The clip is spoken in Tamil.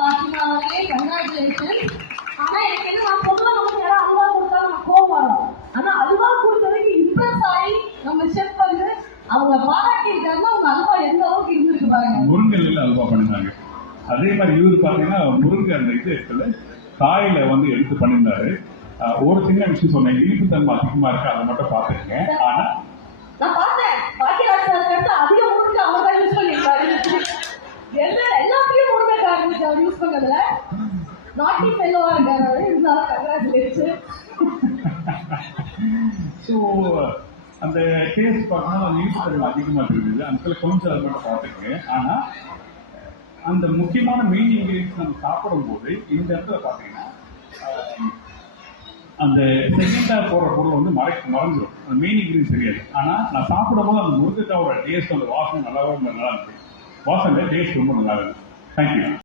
பாத்திமாவே கங்க்ராச்சுலேஷன். ஆனா எனக்கு என்ன, நான் பொதுவாக நமக்கு யாராவது அல்வா கொடுத்தா நம்ம கோவம் வரும். ஆனா அல்வா கொடுத்ததுக்கு இம்ப்ரெஸ் ஆகி நம்ம செஃப் வந்து அவங்க பாராட்டியிருக்காங்கன்னா அவங்க அல்வா எந்த அளவுக்கு இருந்திருக்கு பாருங்க. முருங்கல் அல்வா பண்ணிருந்தாங்க. அதே மாதிரி இவரு பாத்தீங்கன்னா முருங்கை அந்த இது இருக்குல்ல காயில வந்து எடுத்து பண்ணியிருந்தாரு. ஒரு சின்ன விஷயம் சொன்னேன், இனிப்பு தன்மை அதிகமா இருக்கு, அதை மட்டும் பாத்துருக்கேன். ஆனா நான் பார்த்தேன் பாக்கியராஜ் சார் அதிக முருங்கை அவங்க தான் யூஸ் பண்ணியிருக்காரு. எல்லாத்தையும் முருங்கை அவர் யூஸ் பண்ணதுல நாட்டி செல்லுவா இருக்காரு. இருந்தாலும் கங்க்ராச்சுலேஷன். ஸோ அந்த டேஸ்ட் பார்த்தோம்னா இனிப்பு தன்மை அதிகமாக இருக்குது. அந்த கொஞ்சம் அதை மட்டும் பார்த்துருக்கேன். ஆனா அந்த முக்கியமான மெயின் இன்கிரீடியன்ஸ் நம்ம சாப்பிடும் போது இந்த இடத்துல பார்த்தீங்கன்னா அந்த செகண்டாக போடுற பொருள் வந்து மறைஞ்சிடும். அந்த மெயின் இன்கிரீடியன்ஸ் தெரியாது. ஆனால் நான் சாப்பிடும் போது அந்த முருங்கைக்காவோட டேஸ்ட், அந்த வாசனை நல்லா இருக்கு. வாசனை டேஸ்ட் ரொம்ப நல்லா இருக்கு. தேங்க்யூ.